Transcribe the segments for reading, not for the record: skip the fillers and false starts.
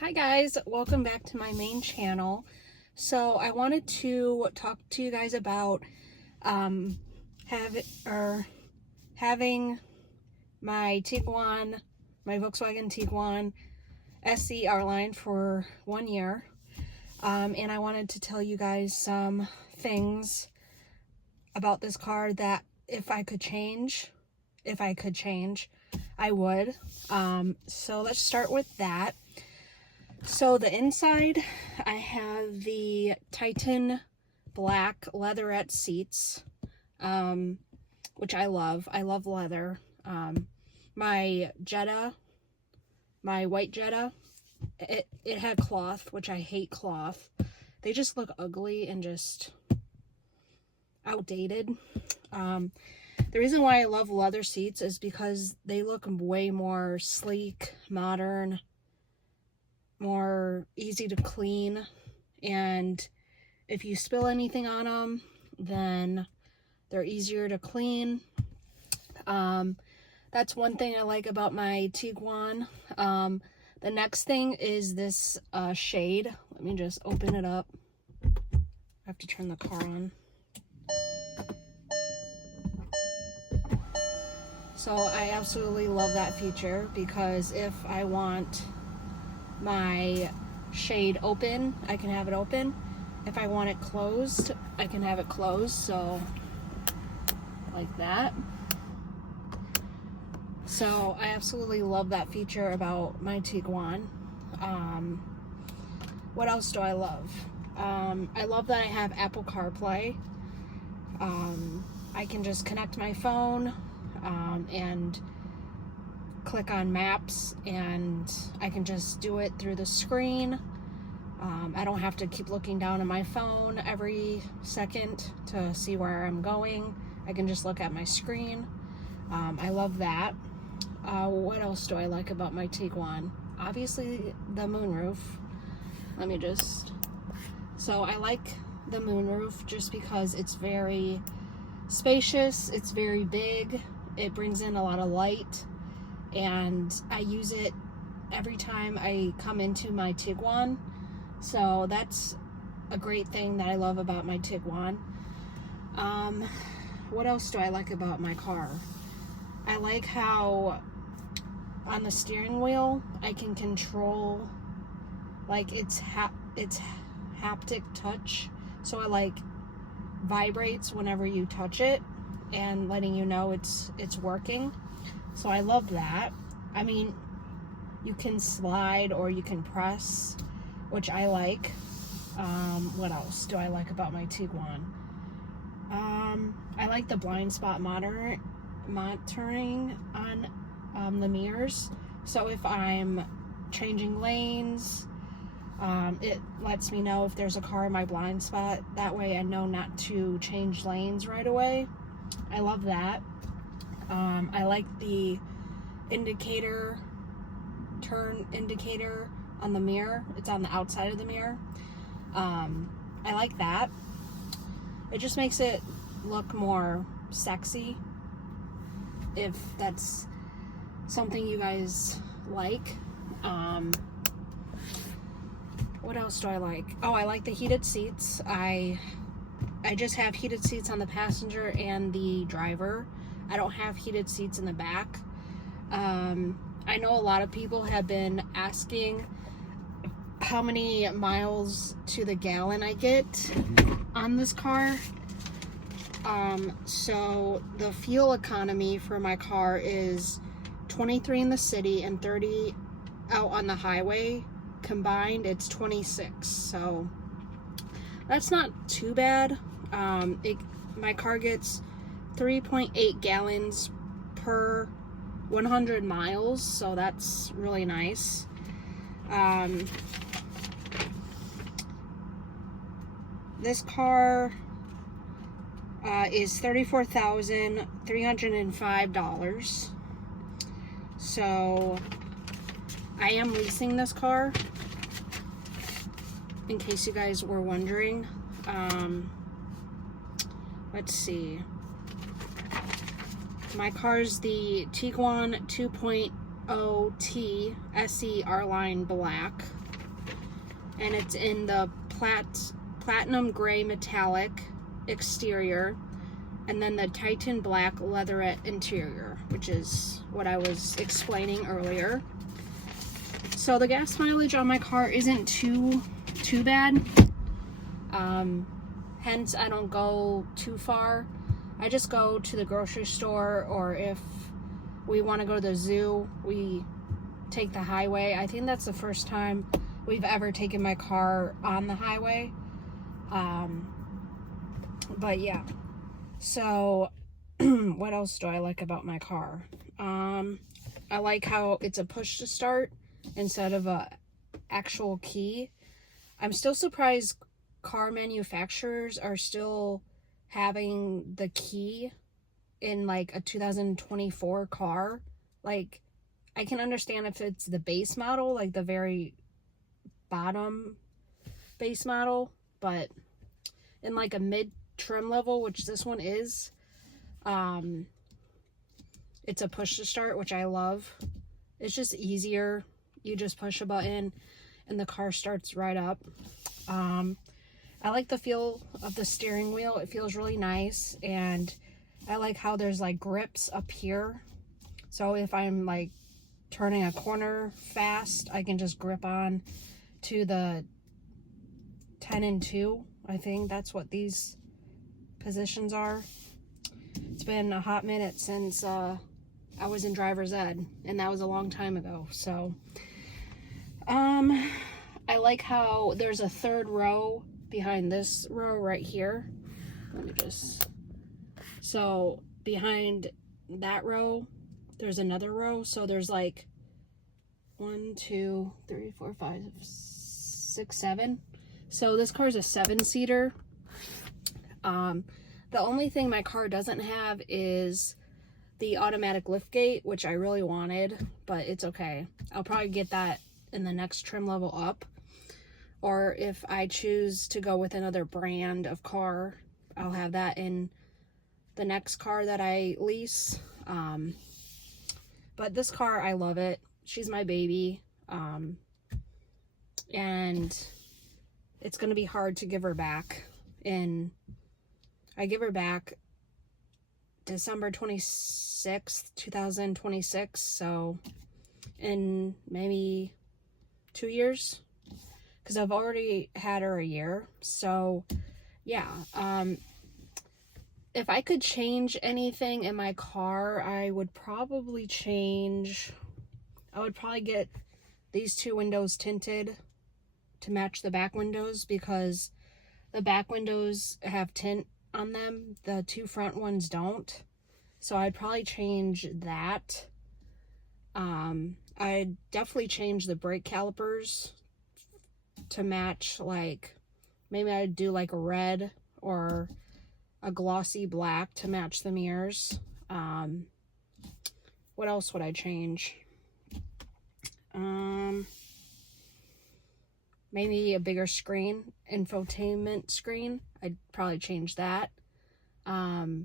Hi guys, welcome back to my main channel. So I wanted to talk to you guys about having my Tiguan, my Volkswagen Tiguan SE R-Line for 1 year. And I wanted to tell you guys some things about this car that if I could change, I would. So let's start with that. So the inside, I have the Titan black leatherette seats, which I love. I love leather. My Jetta, my white Jetta, it had cloth, which I hate cloth. They just look ugly and just outdated. The reason why I love leather seats is because they look way more sleek, modern, more easy to clean, and if you spill anything on them, then they're easier to clean. That's one thing I like about my Tiguan. The next thing is this shade. Let me just open it up. I have to turn the car on. So I absolutely love that feature because if I want my shade open, I can have it open. If I want it closed, I can have it closed. So like that. So I absolutely love that feature about my Tiguan. What else do I love? I love that I have Apple CarPlay. I can just connect my phone and click on maps, and I can just do it through the screen. I don't have to keep looking down at my phone every second to see where I'm going. I can just look at my screen. I love that. What else do I like about my Tiguan? Obviously the moonroof. So I like the moonroof just because it's very spacious, it's very big, it brings in a lot of light, and I use it every time I come into my Tiguan. So that's a great thing that I love about my Tiguan. What else do I like about my car? I like how on the steering wheel I can control, like, it's haptic touch, so it like vibrates whenever you touch it and letting you know it's working. So I love that. I mean, you can slide or you can press, which I like. What else do I like about my Tiguan? I like the blind spot monitoring on the mirrors. So if I'm changing lanes, it lets me know if there's a car in my blind spot. That way I know not to change lanes right away. I love that. I like the turn indicator on the mirror. It's on the outside of the mirror. I like that. It just makes it look more sexy, if that's something you guys like. What else do I like? Oh, I like the heated seats. I just have heated seats on the passenger and the driver. I don't have heated seats in the back. I know a lot of people have been asking how many miles to the gallon I get on this car. So the fuel economy for my car is 23 in the city and 30 out on the highway. Combined, it's 26. So that's not too bad. My car gets 3.8 gallons per 100 miles, so that's really nice. This car is $34,305. So I am leasing this car, in case you guys were wondering. Let's see. My car's the Tiguan 2.0T SE R-Line Black. and it's in the platinum gray metallic exterior, and then the Titan black leatherette interior, which is what I was explaining earlier. So the gas mileage on my car isn't too bad. Hence I don't go too far. I just go to the grocery store, or if we want to go to the zoo, we take the highway. I think that's the first time we've ever taken my car on the highway. But yeah. So what else do I like about my car? I like how it's a push to start instead of a actual key. I'm still surprised car manufacturers are still having the key in like a 2024 car. Like, I can understand if it's the base model, like the very bottom base model, but in like a mid trim level, which this one is, it's a push to start, which I love. It's just easier. You just push a button and the car starts right up. I like the feel of the steering wheel. It feels really nice, and I like how there's like grips up here. So if I'm like turning a corner fast, I can just grip on to the 10 and 2. I think that's what these positions are. It's been a hot minute since I was in driver's ed, and that was a long time ago. So I like how there's a third row behind this row right here. Let me just, so behind that row there's another row, so there's like 1, 2, 3, 4, 5, 6, 7. So this car is a 7-seater. The only thing my car doesn't have is the automatic liftgate, which I really wanted, but it's okay. I'll probably get that in the next trim level up, or if I choose to go with another brand of car, I'll have that in the next car that I lease. But this car, I love it. She's my baby, and it's gonna be hard to give her back. And I give her back December 26th, 2026, so in maybe 2 years, because I've already had her a year. So yeah, if I could change anything in my car, I would probably get these 2 windows tinted to match the back windows, because the back windows have tint on them, the 2 front ones don't. So I'd probably change that. I'd definitely change the brake calipers to match, like, maybe I'd do like a red or a glossy black to match the mirrors. What else would I change? Maybe a bigger screen, infotainment screen. I'd probably change that. I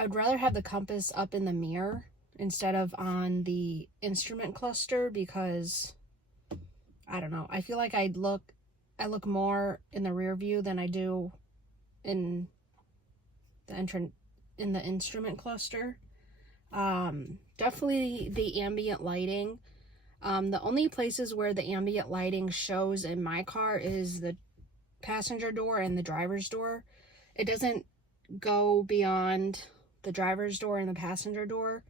would rather have the compass up in the mirror instead of on the instrument cluster, because I don't know, I feel like I look more in the rear view than I do in the instrument cluster. Definitely the ambient lighting. The only places where the ambient lighting shows in my car is the passenger door and the driver's door. It doesn't go beyond the driver's door and the passenger door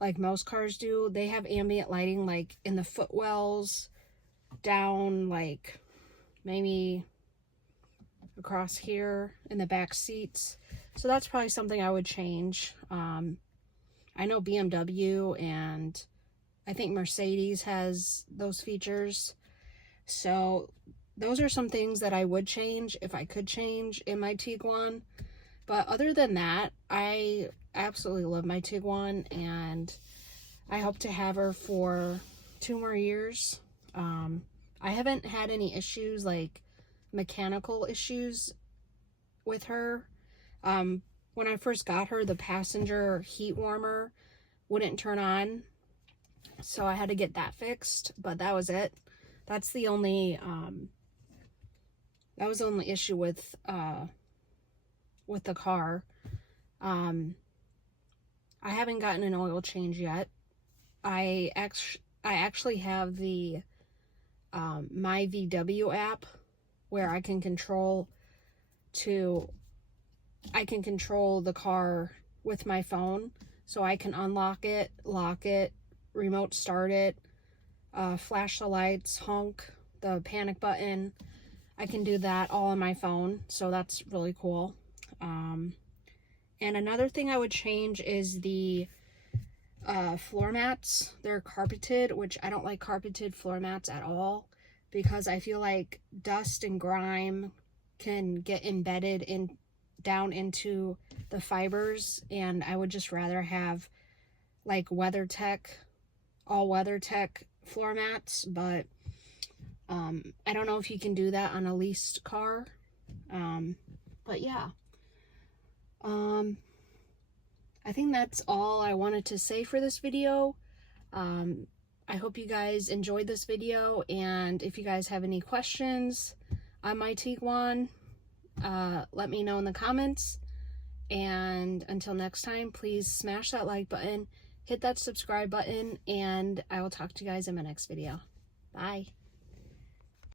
like most cars do. They have ambient lighting like in the footwells, down like maybe across here in the back seats. So that's probably something I would change. I know BMW and I think Mercedes has those features. So those are some things that I would change if I could change in my Tiguan. But other than that, I absolutely love my Tiguan, and I hope to have her for 2 more years. I haven't had any issues, like mechanical issues with her. When I first got her, the passenger heat warmer wouldn't turn on, so I had to get that fixed, but that was it. That's the only, that was the only issue with the car. I haven't gotten an oil change yet. I actually have the My VW app where I can control the car with my phone, so I can unlock it, lock it, remote start it, flash the lights, honk, the panic button. I can do that all on my phone, so that's really cool. And another thing I would change is the floor mats. They're carpeted, which I don't like carpeted floor mats at all, because I feel like dust and grime can get embedded down into the fibers, and I would just rather have like all WeatherTech floor mats. But I don't know if you can do that on a leased car. But yeah, I think that's all I wanted to say for this video. I hope you guys enjoyed this video, and if you guys have any questions on my Tiguan, let me know in the comments. And until next time, please smash that like button, hit that subscribe button, and I will talk to you guys in my next video. Bye.